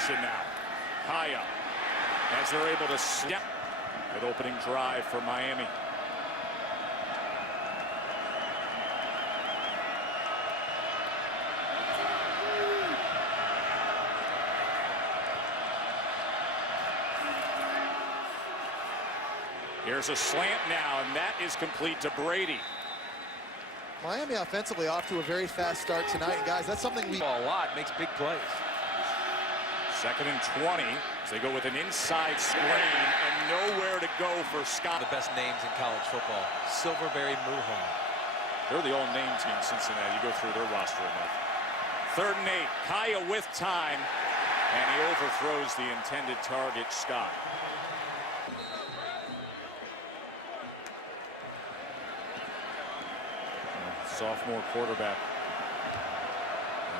action now. Kaaya, as they're able to step. Good opening drive for Miami. Here's a slant now, and that is complete to Brady. Miami offensively off to a very fast start tonight, and guys, that's something we a lot, makes big plays. 2nd and 20, as they go with an inside screen and nowhere to go for Scott. The best names in college football, Silverberry, Muhan. They're the all-name team, Cincinnati. You go through their roster enough. 3rd and 8, Kaaya with time, and he overthrows the intended target, Scott. Sophomore quarterback.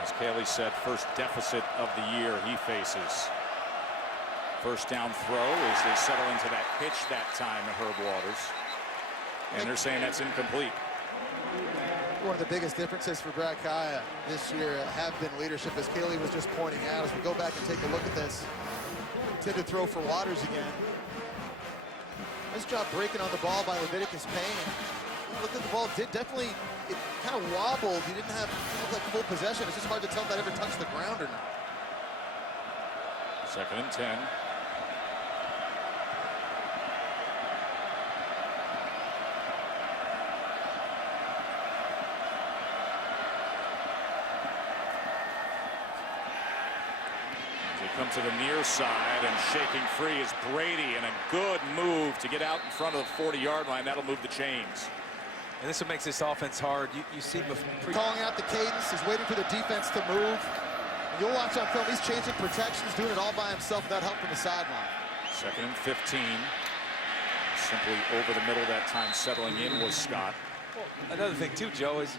As Kaylee said, first deficit of the year he faces. First down throw as they settle into that pitch that time to Herb Waters. And they're saying that's incomplete. One of the biggest differences for Brad Kaaya this year have been leadership, as Kaylee was just pointing out. As we go back and take a look at this, intended throw for Waters again. Nice job breaking on the ball by Leviticus Payne. Look at the ball, did definitely, it kind of wobbled. He didn't have like full possession. It's just hard to tell if that ever touched the ground or not. 2nd and 10. As they come to the near side, and shaking free is Brady, and a good move to get out in front of the 40-yard line. That'll move the chains. And this is what makes this offense hard. You see calling out the cadence. He's waiting for the defense to move. You'll watch on film. He's changing protections, doing it all by himself without help from the sideline. 2nd and 15. Simply over the middle that time. Settling in was Scott. Well, another thing too, Joe, is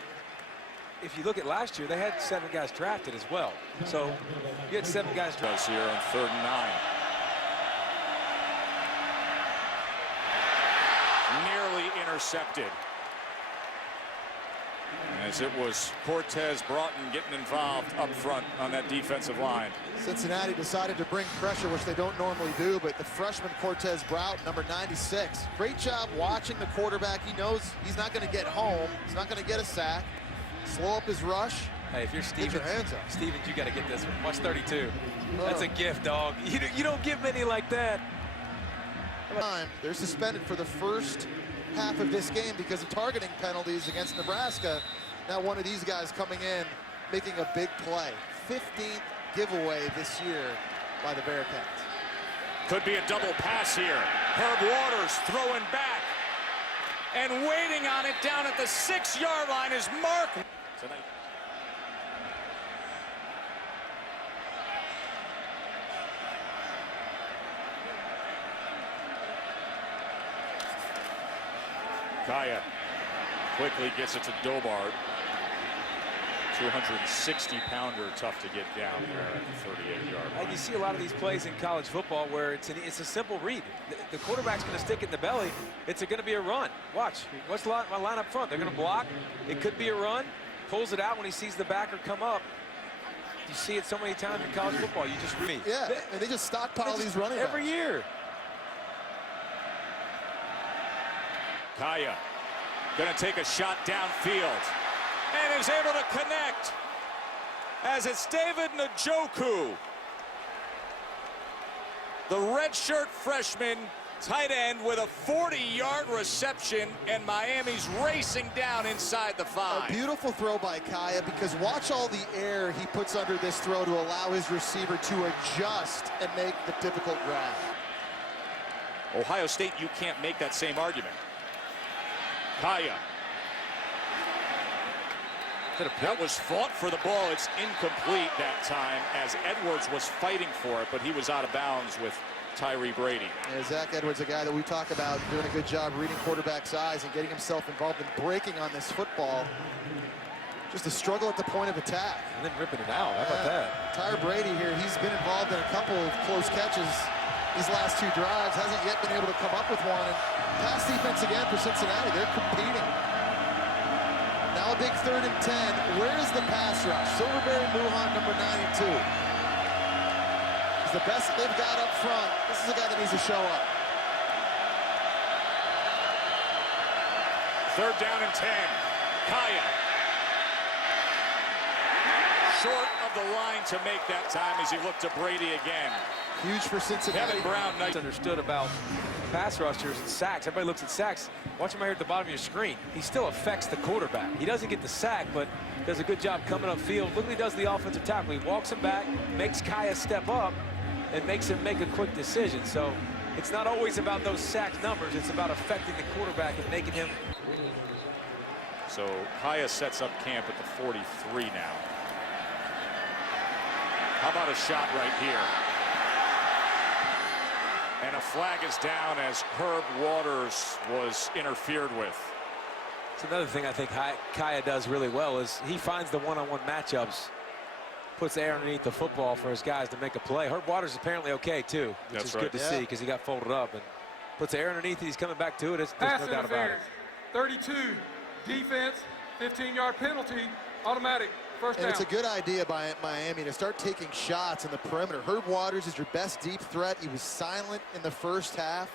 if you look at last year, they had 7 guys drafted as well. So you had 7 guys drafted here on 3rd and 9. Nearly intercepted. As it was Cortez Broughton getting involved up front on that defensive line. Cincinnati decided to bring pressure, which they don't normally do, but the freshman Cortez Broughton, number 96. Great job watching the quarterback. He knows he's not going to get home. He's not going to get a sack. Slow up his rush. Hey, if you're Stevens, get your hands up. Stevens, you got to get this one. Watch 32. That's a gift, dog. You don't give many like that. They're suspended for the first half of this game because of targeting penalties against Nebraska. Now one of these guys coming in, making a big play. 15th giveaway this year by the Bearcats. Could be a double pass here. Herb Waters throwing back. And waiting on it down at the 6-yard line is Mark. Tonight. Kaaya quickly gets it to Dobart. 260-pounder, tough to get down there at the 38-yard line. You see a lot of these plays in college football where it's a simple read. The quarterback's going to stick it in the belly. It's going to be a run. Watch. What's my line up front? They're going to block. It could be a run. Pulls it out when he sees the backer come up. You see it so many times in college football. You just read. Yeah, and they just stockpile these running backs every year. Kaaya going to take a shot downfield and is able to connect as it's David Njoku, the redshirt freshman tight end, with a 40-yard reception, and Miami's racing down inside the 5. A beautiful throw by Kaaya, because watch all the air he puts under this throw to allow his receiver to adjust and make the difficult grab. Ohio State, you can't make that same argument. Kaaya. That was fought for the ball. It's incomplete that time, as Edwards was fighting for it, but he was out of bounds with Tyree Brady. Yeah, Zach Edwards, a guy that we talk about doing a good job reading quarterback's eyes and getting himself involved in breaking on this football. Just a struggle at the point of attack. And then ripping it out. How about that? Tyree Brady here, he's been involved in a couple of close catches these last 2 drives, hasn't yet been able to come up with one. And pass defense again for Cincinnati. They're competing. Now a big 3rd and 10. Where is the pass rush? Silverberry, Muhan, number 92. He's the best that they've got up front. This is a guy that needs to show up. 3rd down and 10. Kaaya. Short of the line to make that time as he looked to Brady again. Huge for Cincinnati. Kevin Brown, nice. Understood about pass rushers and sacks. Everybody looks at sacks. Watch him right here at the bottom of your screen. He still affects the quarterback. He doesn't get the sack, but does a good job coming upfield. Look what he does to the offensive tackle. He walks him back, makes Kaaya step up, and makes him make a quick decision. So it's not always about those sack numbers. It's about affecting the quarterback and making him. So Kaaya sets up camp at the 43 now. How about a shot right here? And a flag is down as Herb Waters was interfered with. It's another thing I think Kaaya does really well is he finds the one-on-one matchups, puts air underneath the football for his guys to make a play. Herb Waters is apparently okay too, which is good to see because he got folded up and puts air underneath it. He's coming back to it. There's no doubt about it. 32, defense, 15-yard penalty, automatic. First down. And it's a good idea by Miami to start taking shots in the perimeter. Herb Waters is your best deep threat. He was silent in the first half.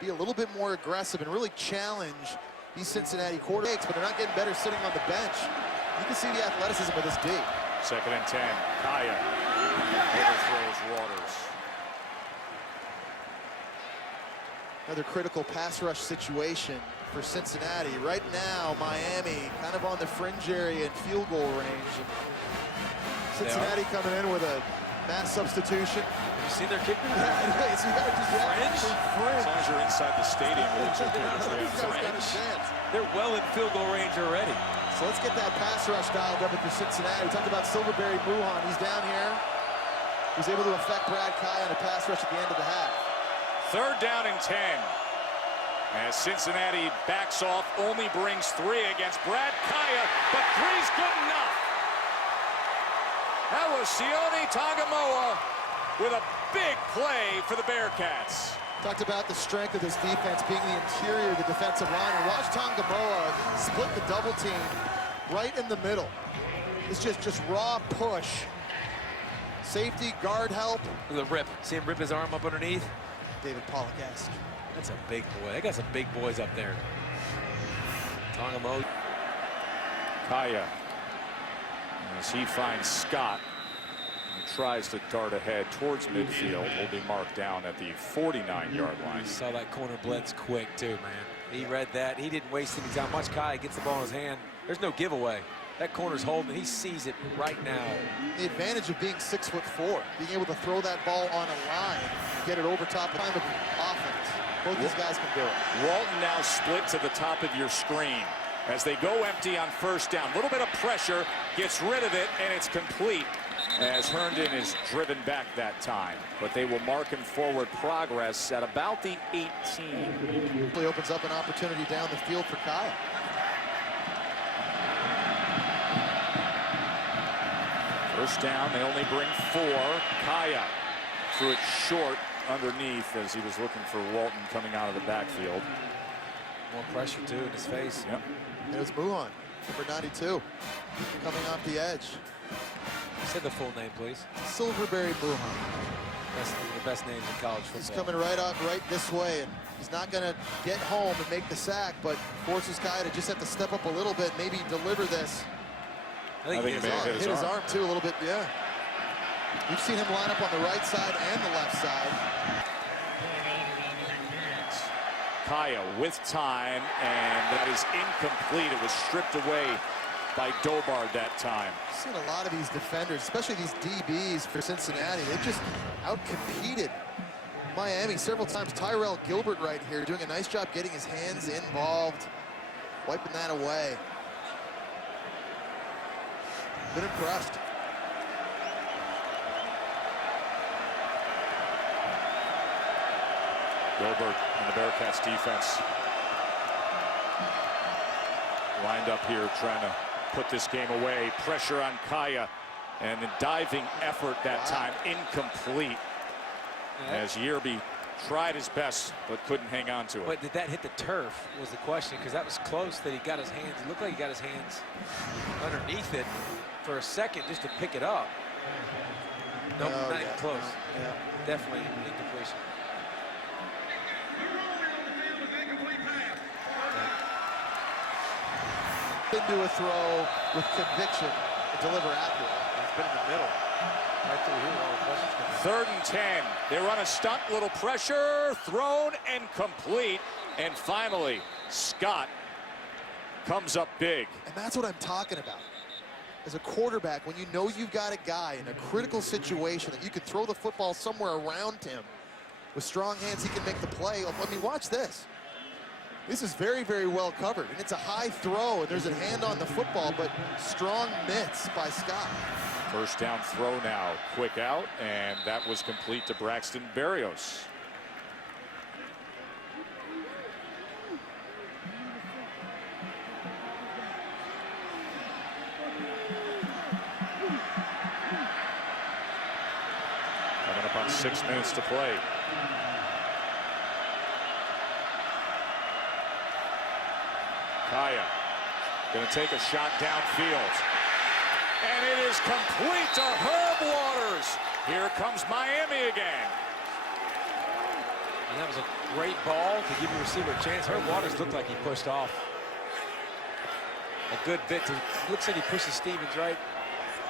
Be a little bit more aggressive and really challenge these Cincinnati quarterbacks, but they're not getting better sitting on the bench. You can see the athleticism of this D. 2nd and 10. Kaaya overthrows Waters. Another critical pass rush situation for Cincinnati. Right now, Miami kind of on the fringe area and field goal range. Cincinnati coming in with a mass substitution. Have you seen their kicker? Yeah, anyway, so you got to do Fringe? As long as you're inside the stadium, They're well in field goal range already. So let's get that pass rush dialed up at the Cincinnati. We talked about Silverberry Muhan. He's down here. He was able to affect Brad Kaaya on a pass rush at the end of the half. 3rd down and 10. As Cincinnati backs off, only brings 3 against Brad Kaaya, but 3's good enough. That was Sione Tagamoa with a big play for the Bearcats. Talked about the strength of this defense being the interior of the defensive line. And watch Tagamoa split the double team right in the middle. It's just raw push. Safety, guard help. Look at the rip. See him rip his arm up underneath? David Pollock-esque. That's a big boy. They got some big boys up there. Tagamoa. Kaaya, as he finds Scott, and tries to dart ahead towards midfield, will be marked down at the 49-yard line. Saw that corner blitz quick too, man. He read that. He didn't waste any time. Watch Kaaya gets the ball in his hand. There's no giveaway. That corner's holding. He sees it right now. The advantage of being 6'4", being able to throw that ball on a line, get it over top of offense. Both these guys can do it. Walton now split to the top of your screen as they go empty on 1st down. A little bit of pressure, gets rid of it, and it's complete as Herndon is driven back that time. But they will mark him forward progress at about the 18. Really opens up an opportunity down the field for Kaaya. First down, they only bring 4. Kaaya threw it short underneath as he was looking for Walton coming out of the backfield. More pressure too in his face. Yep. There's Muhan, number 92, coming off the edge. Say the full name, please. Silverberry Muhan. That's one of the best names in college football. He's coming right this way, and he's not going to get home and make the sack, but forces Kaaya to just have to step up a little bit, maybe deliver this. I think he hit his arm too a little bit, yeah. We've seen him line up on the right side and the left side. Kaaya with time, and that is incomplete. It was stripped away by Dobard that time. I've seen a lot of these defenders, especially these DBs for Cincinnati. They've just outcompeted Miami several times. Tyrell Gilbert right here doing a nice job getting his hands involved, wiping that away. Been impressed. Gilbert and the Bearcats defense lined up here trying to put this game away. Pressure on Kaaya, and the diving effort that time incomplete. As Yerby tried his best but couldn't hang on to it. But did that hit the turf was the question, because that was close that he got his hands. It looked like he got his hands underneath it for a second just to pick it up. Nope, not even close. Yeah. definitely incompletion. Into a throw with conviction and deliver accurately. It's been in the middle. Right through here, all the questions come in. 3rd and 10. They run a stunt, little pressure, thrown and complete. And finally, Scott comes up big. And that's what I'm talking about. As a quarterback, when you know you've got a guy in a critical situation that you could throw the football somewhere around him, with strong hands, he can make the play. I mean, watch this. This is very, very well covered, and it's a high throw, and there's a hand on the football, but strong mitts by Scott. 1st down throw now, quick out, and that was complete to Braxton Berrios. Coming up on 6 minutes to play. Kaaya going to take a shot downfield. And it is complete to Herb Waters. Here comes Miami again. And that was a great ball to give your receiver a chance. Herb Waters looked like he pushed off a good bit. Looks like he pushes Stevens right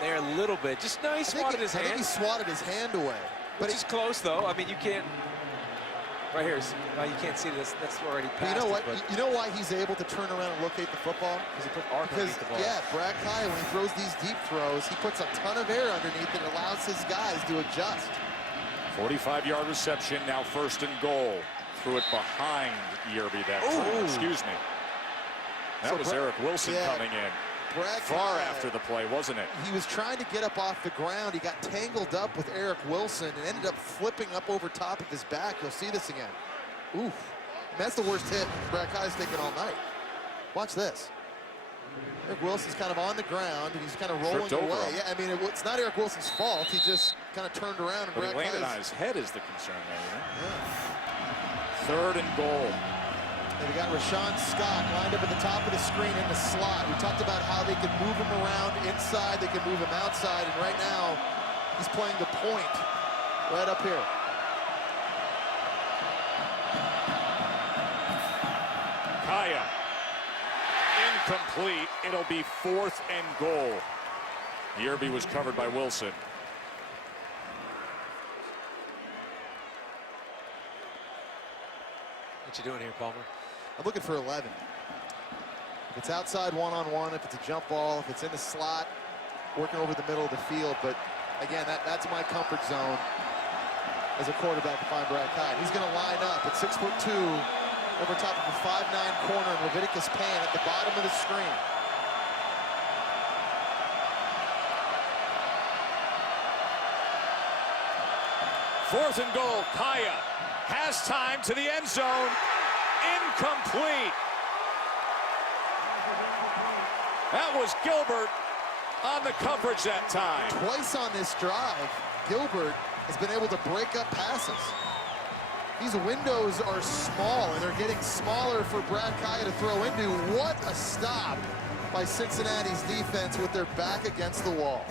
there a little bit. Just no, he swatted his hand. I think he swatted his hand away. But it's close, though. I mean, you can't. Right here, you can't see this. That's already passed. You know what? You know why he's able to turn around and locate the football? Because he put arc underneath the ball. Yeah, Brad Kaaya, when he throws these deep throws, he puts a ton of air underneath and allows his guys to adjust. 45-yard reception, now 1st and goal. Threw it behind Yerby that time. Excuse me. That was Eric Wilson coming in. Far after the play, wasn't it? He was trying to get up off the ground. He got tangled up with Eric Wilson and ended up flipping up over top of his back. You'll see this again. Oof. And that's the worst hit Brad Kaaya's taken all night. Watch this. Eric Wilson's kind of on the ground, and he's kind of rolling away. Yeah, I mean, it's not Eric Wilson's fault. He just kind of turned around. And but Brad he landed on his head is the concern there, you know? Yeah. 3rd and goal. And we got Rashawn Scott lined up at the top of the screen in the slot. We talked about how they can move him around inside, they can move him outside, and right now he's playing the point right up here. Kaaya. Incomplete. It'll be 4th and goal. Yerby was covered by Wilson. What you doing here, Palmer? I'm looking for 11. If it's outside one-on-one, if it's a jump ball, if it's in the slot, working over the middle of the field. But again, that's my comfort zone as a quarterback to find Brad Kaaya. He's going to line up at 6'2", over top of a 5'9" corner in Leviticus Payne at the bottom of the screen. Fourth and goal. Kaaya has time to the end zone. Incomplete. That was Gilbert on the coverage that time. Twice on this drive, Gilbert has been able to break up passes. These windows are small, and they're getting smaller for Brad Kaaya to throw into. What a stop by Cincinnati's defense with their back against the wall.